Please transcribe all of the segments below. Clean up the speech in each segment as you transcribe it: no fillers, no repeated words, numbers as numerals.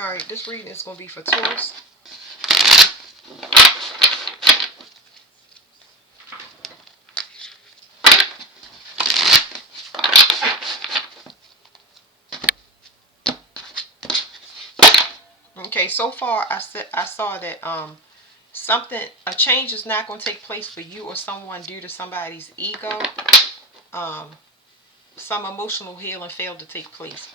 Alright, this reading is going to be for Taurus. Okay, so far I saw that a change is not going to take place for you or someone due to somebody's ego. Um, some emotional healing failed to take place.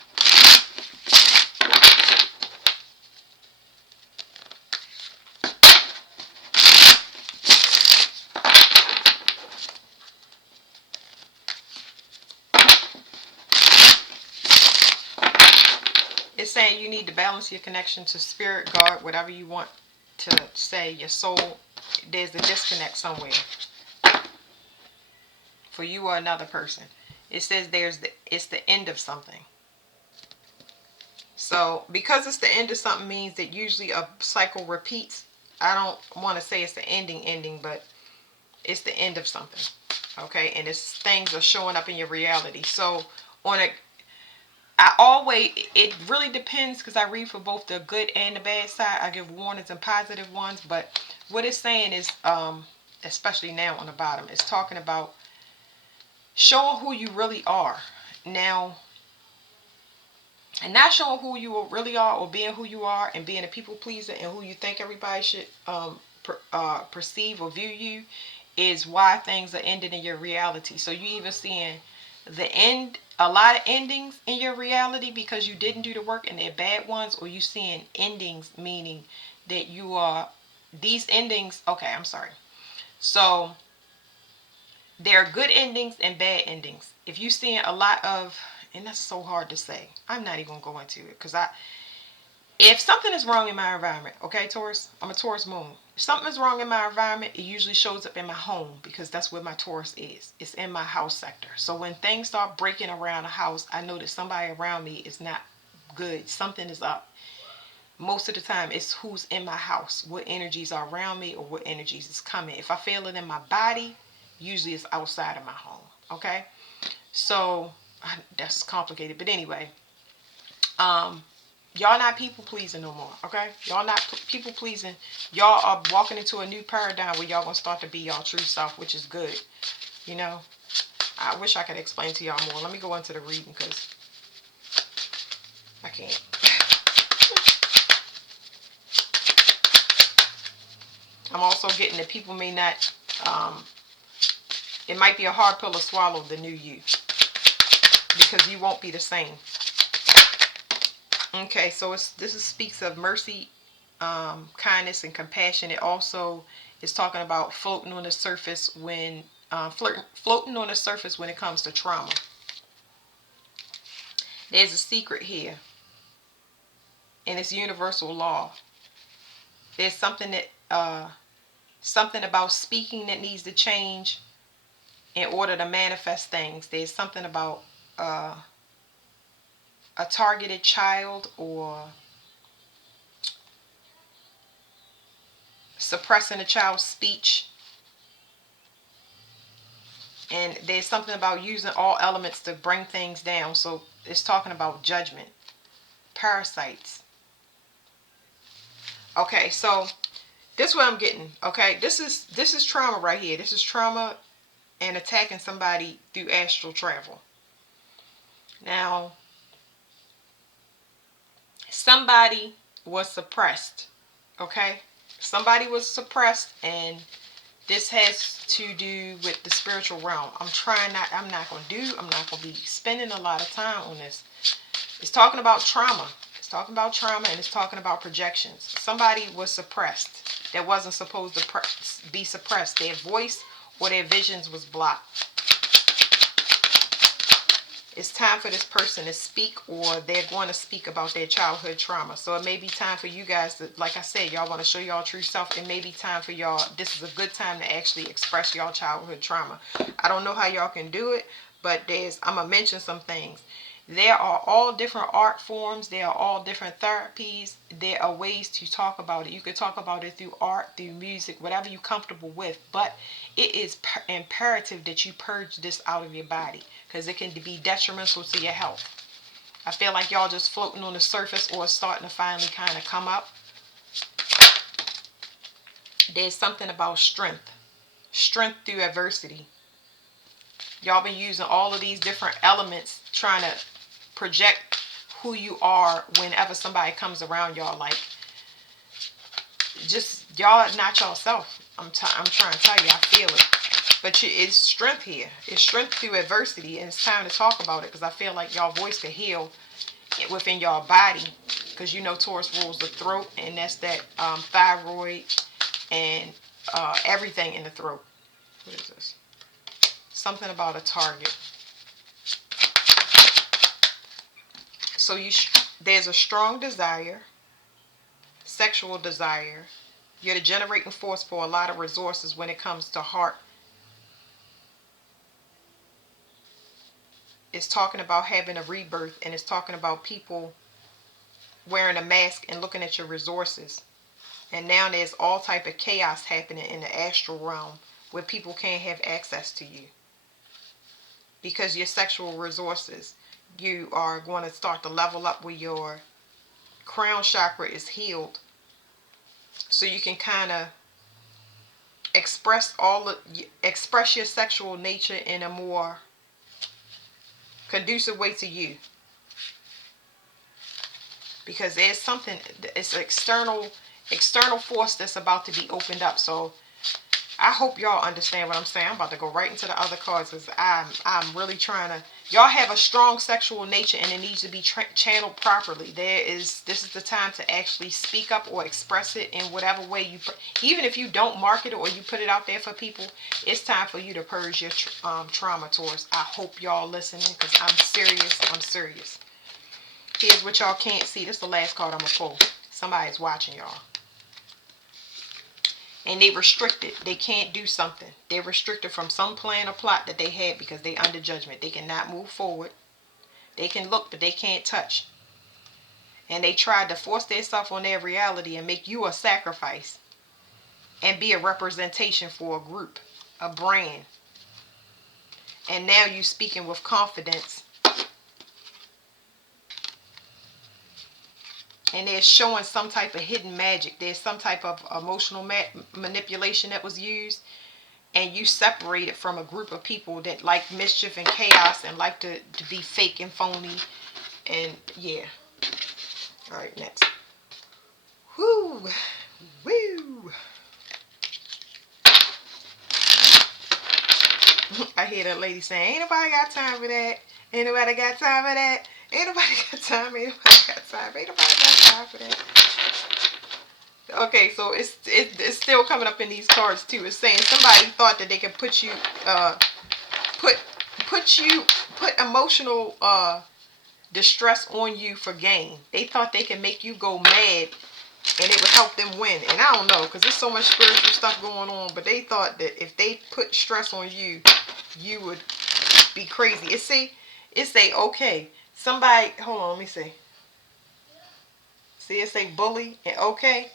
It's saying you need to balance your connection to spirit, God, whatever you want to say, your soul. There's a disconnect somewhere for you or another person. It says it's the end of something. So because it's the end of something means that usually a cycle repeats. I don't want to say it's the ending, but it's the end of something. Okay, and it's things are showing up in your reality. So on a it really depends because I read for both the good and the bad side. I give warnings and positive ones, but what it's saying is, especially now on the bottom, it's talking about showing who you really are. Now, and not showing who you really are or being who you are and being a people pleaser and who you think everybody should perceive or view you is why things are ending in your reality. So you even seeing the end, a lot of endings in your reality because you didn't do the work and they're bad ones, or you seeing endings meaning that you are these endings. Okay, I'm sorry. So there are good endings and bad endings. If you seeing a lot of, and that's so hard to say, I'm not even going to it because if something is wrong in my environment, okay, Taurus, I'm a Taurus moon. If something is wrong in my environment, it usually shows up in my home because that's where my Taurus is. It's in my house sector. So when things start breaking around the house, I know that somebody around me is not good. Something is up. Most of the time, it's who's in my house, what energies are around me, or what energies is coming. If I feel it in my body, usually it's outside of my home, okay? So that's complicated, but anyway, y'all not people pleasing no more, okay? Y'all not people pleasing. Y'all are walking into a new paradigm where y'all gonna start to be y'all true self, which is good. You know, I wish I could explain to y'all more. Let me go into the reading because I can't. I'm also getting that people may not. It might be a hard pill to swallow, the new you, because you won't be the same. Okay, so this speaks of mercy, kindness, and compassion. It also is talking about floating on the surface when floating on the surface when it comes to trauma. There's a secret here, and it's universal law. There's something about speaking that needs to change in order to manifest things. There's something about uh, a targeted child or suppressing a child's speech. And there's something about using all elements to bring things down. So it's talking about judgment, parasites. Okay, so this is what I'm getting. Okay, this is trauma right here. This is trauma and attacking somebody through astral travel. Now, somebody was suppressed. Okay, somebody was suppressed, and this has to do with the spiritual realm. I'm not going to be spending a lot of time on this. It's talking about trauma. It's talking about trauma, and it's talking about projections. Somebody was suppressed that wasn't supposed to be suppressed. Their voice or their visions was blocked. It's time for this person to speak, or they're going to speak about their childhood trauma. So it may be time for you guys to, like I said, y'all want to show y'all true self. It may be time for y'all. This is a good time to actually express y'all childhood trauma. I don't know how y'all can do it, but I'm going to mention some things. There are all different art forms. There are all different therapies. There are ways to talk about it. You could talk about it through art, through music, whatever you're comfortable with. But it is imperative that you purge this out of your body because it can be detrimental to your health. I feel like y'all just floating on the surface, or starting to finally kind of come up. There's something about strength. Strength through adversity. Y'all been using all of these different elements trying to project who you are whenever somebody comes around y'all. Like, just, y'all not yourself. I'm trying to tell you, I feel it. But it's strength here. It's strength through adversity, and it's time to talk about it, because I feel like y'all voice can heal within y'all body, because you know Taurus rules the throat, and that's that thyroid and everything in the throat. What is this? Something about a target. So there's a strong desire, sexual desire. You're the generating force for a lot of resources when it comes to heart. It's talking about having a rebirth, and it's talking about people wearing a mask and looking at your resources. And now there's all type of chaos happening in the astral realm where people can't have access to you because your sexual resources. You are going to start to level up where your crown chakra is healed, so you can kind of express your sexual nature in a more conducive way to you, because there's something, it's an external force that's about to be opened up. So I hope y'all understand what I'm saying. I'm about to go right into the other cards, because I'm really trying to. Y'all have a strong sexual nature, and it needs to be channeled properly. This is the time to actually speak up or express it in whatever way you. Even if you don't market it or you put it out there for people, it's time for you to purge your trauma, Taurus. I hope y'all listening, because I'm serious. I'm serious. Here's what y'all can't see. This is the last card I'm gonna pull. Somebody's watching y'all. And they restricted. They can't do something. They're restricted from some plan or plot that they had because they under judgment. They cannot move forward. They can look, but they can't touch. And they tried to force themselves on their reality and make you a sacrifice and be a representation for a group, a brand. And now you speaking with confidence. And they're showing some type of hidden magic. There's some type of emotional manipulation that was used. And you separated from a group of people that like mischief and chaos and like to be fake and phony. And yeah. Alright, next. Whoo! Woo! I hear that lady saying, ain't nobody got time for that. Ain't nobody got time for that. Ain't nobody got time. Ain't nobody got time. Ain't nobody got time for that. Okay, so it's still coming up in these cards too. It's saying somebody thought that they could put emotional distress on you for gain. They thought they could make you go mad and it would help them win. And I don't know, because there's so much spiritual stuff going on, but they thought that if they put stress on you, you would be crazy. It say okay, somebody, hold on, let me see. See, it say bully and okay.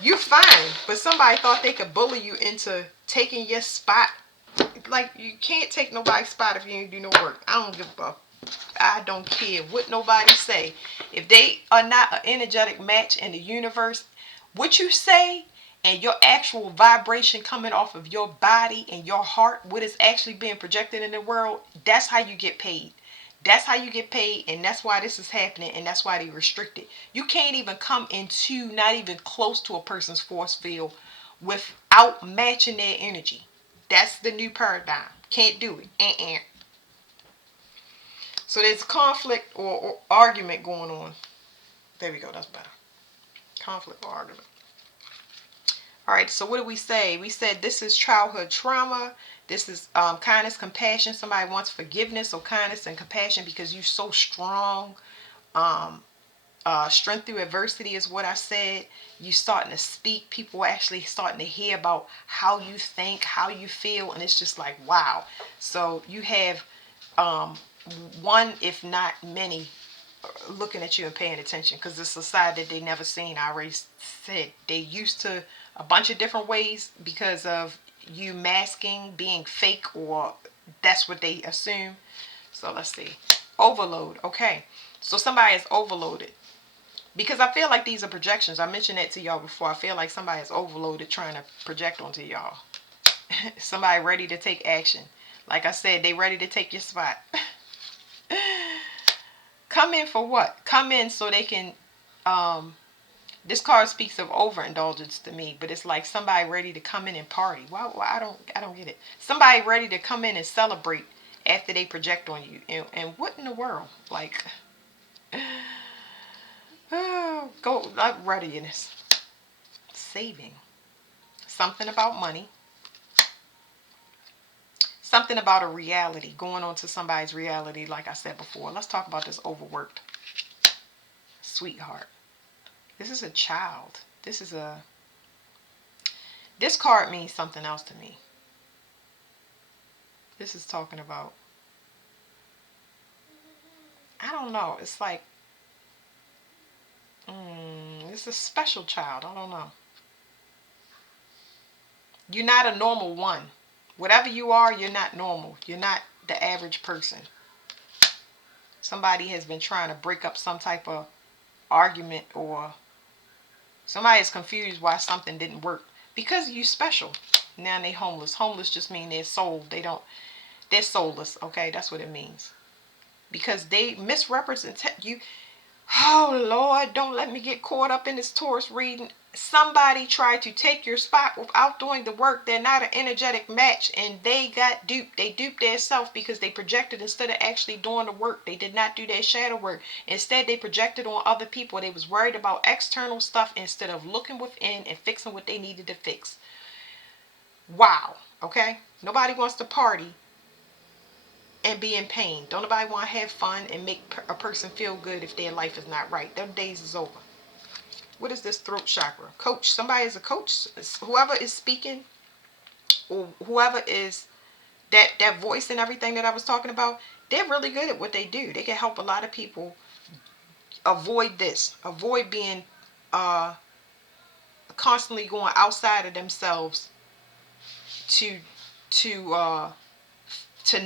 You fine, but somebody thought they could bully you into taking your spot. Like, you can't take nobody's spot if you ain't do no work. I don't give a. I don't care what nobody say. If they are not an energetic match in the universe, what you say and your actual vibration coming off of your body and your heart, what is actually being projected in the world, that's how you get paid. That's how you get paid, and that's why this is happening, and that's why they restrict it. You can't even come into, not even close to a person's force field without matching their energy. That's the new paradigm. Can't do it. So there's conflict or argument going on. There we go. That's better. Conflict or argument. All right. So what did we say? We said this is childhood trauma. This is kindness, compassion. Somebody wants forgiveness or kindness and compassion because you're so strong. Strength through adversity is what I said. You starting to speak. People actually starting to hear about how you think, how you feel, and it's just like, wow. So you have one, if not many, looking at you and paying attention, because it's a side that they never seen. I already said they used to a bunch of different ways because of you masking, being fake, or that's what they assume. So let's see. Overload. Okay. So somebody is overloaded. Because I feel like these are projections. I mentioned that to y'all before. I feel like somebody is overloaded trying to project onto y'all. Somebody ready to take action. Like I said, they ready to take your spot. Come in for what? Come in so they can this card speaks of overindulgence to me, but it's like somebody ready to come in and party. Why I don't get it. Somebody ready to come in and celebrate after they project on you. And what in the world? Like go readiness. Saving. Something about money. Something about a reality. Going on to somebody's reality, like I said before. Let's talk about this overworked sweetheart. This is a child. This card means something else to me. This is talking about, I don't know. It's like, it's a special child. I don't know. You're not a normal one. Whatever you are, you're not normal. You're not the average person. Somebody has been trying to break up some type of argument, or somebody is confused why something didn't work. Because you special. Now they homeless. Homeless just mean they're sold. They're soulless. Okay, that's what it means. Because they misrepresent you. Oh Lord, don't let me get caught up in this Taurus reading. Somebody tried to take your spot without doing the work. They're not an energetic match, and they got duped. They duped themselves because they projected instead of actually doing the work. They did not do their shadow work. Instead, they projected on other people. They was worried about external stuff instead of looking within and fixing what they needed to fix. Wow. Okay? Nobody wants to party and be in pain. Don't nobody want to have fun and make a person feel good if their life is not right. Them days is over. What is this throat chakra? Coach. Somebody is a coach. Whoever is speaking, or whoever is that voice and everything that I was talking about, they're really good at what they do. They can help a lot of people avoid this. Avoid being constantly going outside of themselves to to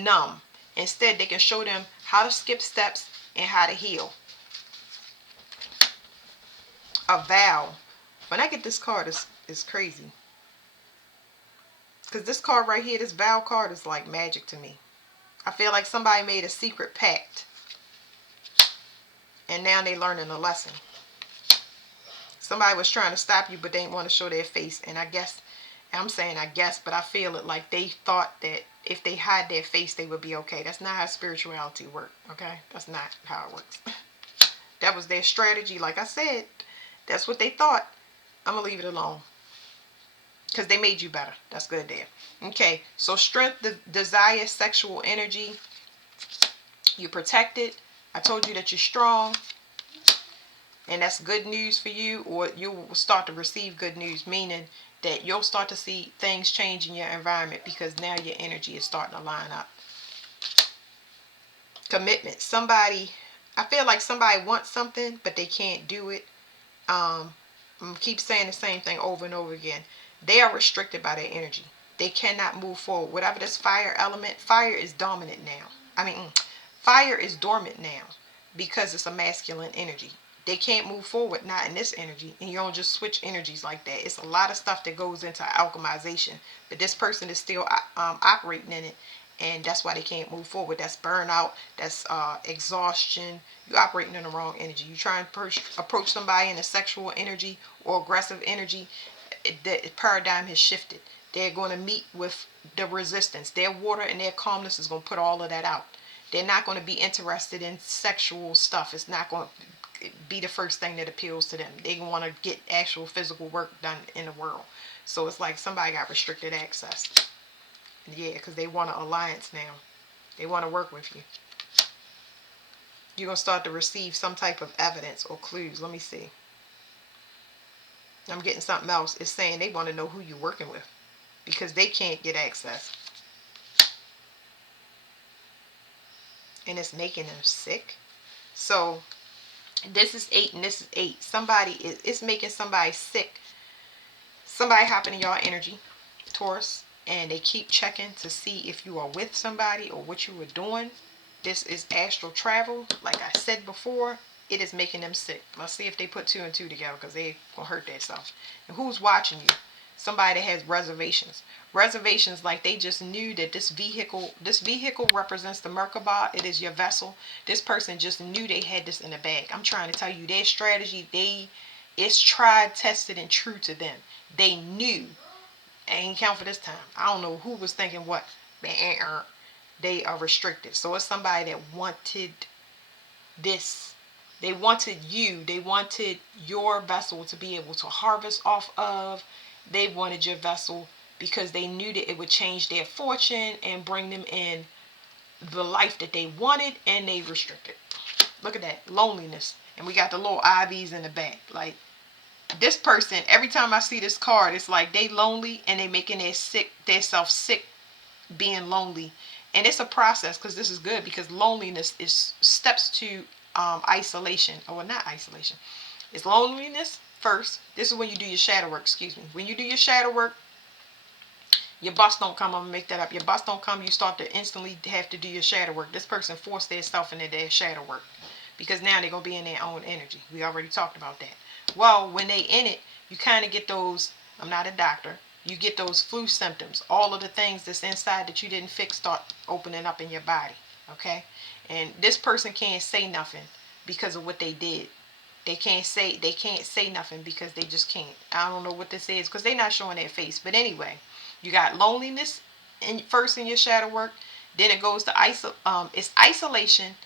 numb. Instead, they can show them how to skip steps and how to heal. A vow. When I get this card, it's crazy. Because this card right here, this vow card, is like magic to me. I feel like somebody made a secret pact. And now they learning a lesson. Somebody was trying to stop you, but they didn't want to show their face. And I guess, I'm saying I guess, but I feel it like they thought that if they hide their face, they would be okay. That's not how spirituality works, okay? That's not how it works. That was their strategy. Like I said, that's what they thought. I'm going to leave it alone. Because they made you better. That's good there. Okay, so strength, desire, sexual energy. You're protected. I told you that you're strong. And that's good news for you. Or you will start to receive good news. Meaning that you'll start to see things change in your environment. Because now your energy is starting to line up. Commitment. Somebody, I feel like somebody wants something, but they can't do it. I keep saying the same thing over and over again. They are restricted by their energy. They cannot move forward. Whatever this fire element, fire is dominant now. Fire is dormant now because it's a masculine energy. They can't move forward, not in this energy. And you don't just switch energies like that. It's a lot of stuff that goes into alchemization. But this person is still operating in it. And that's why they can't move forward. That's burnout. That's exhaustion. You're operating in the wrong energy. You try and approach somebody in a sexual energy or aggressive energy. The paradigm has shifted. They're going to meet with the resistance. Their water and their calmness is going to put all of that out. They're not going to be interested in sexual stuff. It's not going to be the first thing that appeals to them. They want to get actual physical work done in the world. So it's like somebody got restricted access. Yeah, because they want an alliance now. They want to work with you. You're going to start to receive some type of evidence or clues. Let me see. I'm getting something else. It's saying they want to know who you're working with because they can't get access. And it's making them sick. So this is 8 and this is 8. It's making somebody sick. Somebody hopping in y'all energy, Taurus, and they keep checking to see if you are with somebody or what you were doing. This is astral travel. Like I said before, it is making them sick. Let's see if they put two and two together, because they gonna hurt themselves. And who's watching you? Somebody that has reservations. Reservations, like they just knew that this vehicle represents the Merkabah. It is your vessel. This person just knew they had this in the bag. I'm trying to tell you, their strategy, it's tried, tested, and true to them. They knew. Ain't count for this time. I don't know who was thinking what. They are restricted. So it's somebody that wanted this. They wanted you. They wanted your vessel to be able to harvest off of. They wanted your vessel because they knew that it would change their fortune and bring them in the life that they wanted, and they restricted. Look at that. Loneliness. And we got the little IVs in the back. Like, this person, every time I see this card, it's like they lonely and they making their self sick being lonely. And it's a process, because this is good, because loneliness is steps to isolation. Or not isolation. It's loneliness first. This is when you do your shadow work. Excuse me. When you do your shadow work, your boss don't come. I'm gonna make that up. Your boss don't come. You start to instantly have to do your shadow work. This person forced themselves into their shadow work, because now they're gonna be in their own energy. We already talked about that. Well, when they in it, you kind of get those. I'm not a doctor. You get those flu symptoms. All of the things that's inside that you didn't fix start opening up in your body. Okay, and this person can't say nothing because of what they did. They can't say nothing because they just can't. I don't know what this is, because they're not showing their face. But anyway, you got loneliness first in your shadow work. Then it goes to it's isolation,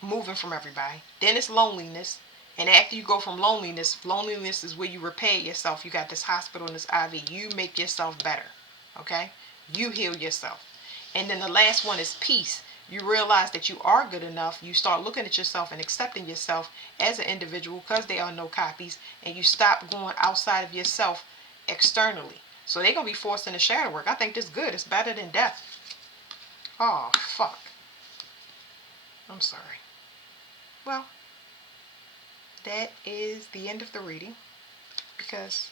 moving from everybody. Then it's loneliness. And after you go from loneliness is where you repair yourself. You got this hospital and this IV. You make yourself better. Okay? You heal yourself. And then the last one is peace. You realize that you are good enough. You start looking at yourself and accepting yourself as an individual, because there are no copies. And you stop going outside of yourself externally. So they're going to be forced into shadow work. I think this is good. It's better than death. Oh, fuck. I'm sorry. Well, that is the end of the reading, because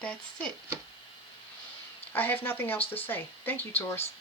that's it. I have nothing else to say. Thank you, Taurus.